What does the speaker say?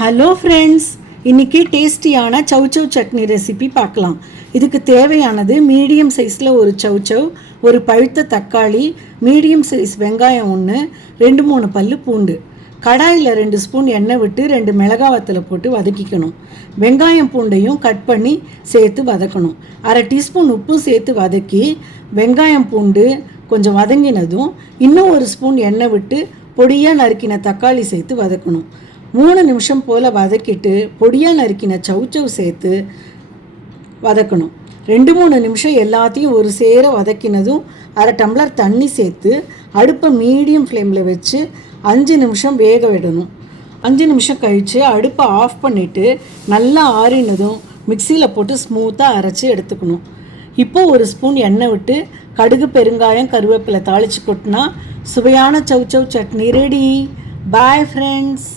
Hello friends, இன்றைக்கி டேஸ்டியான chow chow chutney recipe பார்க்கலாம். இதுக்கு தேவையானது மீடியம் சைஸில் ஒரு சௌச்சௌ, ஒரு பழுத்த தக்காளி, மீடியம் சைஸ் வெங்காயம் 1, 2-3 பல்லு பூண்டு. கடாயில் 2 ஸ்பூன் எண்ணெய் விட்டு 2 மிளகாய் வத்தலை போட்டு வதக்கிக்கணும். வெங்காயம் பூண்டையும் கட் பண்ணி சேர்த்து வதக்கணும். அரை டீஸ்பூன் உப்பு சேர்த்து வதக்கி வெங்காயம் பூண்டு கொஞ்சம் வதங்கினதும் இன்னும் 1 ஸ்பூன் எண்ணெய் விட்டு பொடியாக நறுக்கின தக்காளி சேர்த்து வதக்கணும். 3 நிமிஷம் போல் வதக்கிட்டு பொடியாக நறுக்கின சௌச்சௌ சேர்த்து வதக்கணும். 2-3 நிமிஷம் எல்லாத்தையும் ஒரு சேர வதக்கினதும் அரை டம்ளர் தண்ணி சேர்த்து அடுப்பை மீடியம் ஃப்ளேமில் வச்சு 5 நிமிஷம் வேக விடணும். 5 நிமிஷம் கழித்து அடுப்பை ஆஃப் பண்ணிவிட்டு நல்லா ஆறினதும் மிக்சியில் போட்டு ஸ்மூத்தாக அரைச்சி எடுத்துக்கணும். இப்போது 1 ஸ்பூன் எண்ணெய் விட்டு கடுகு, பெருங்காயம், கருவேப்பிலை தாளித்து கொட்டினா சுவையான chow chow chutney ready. Bye friends.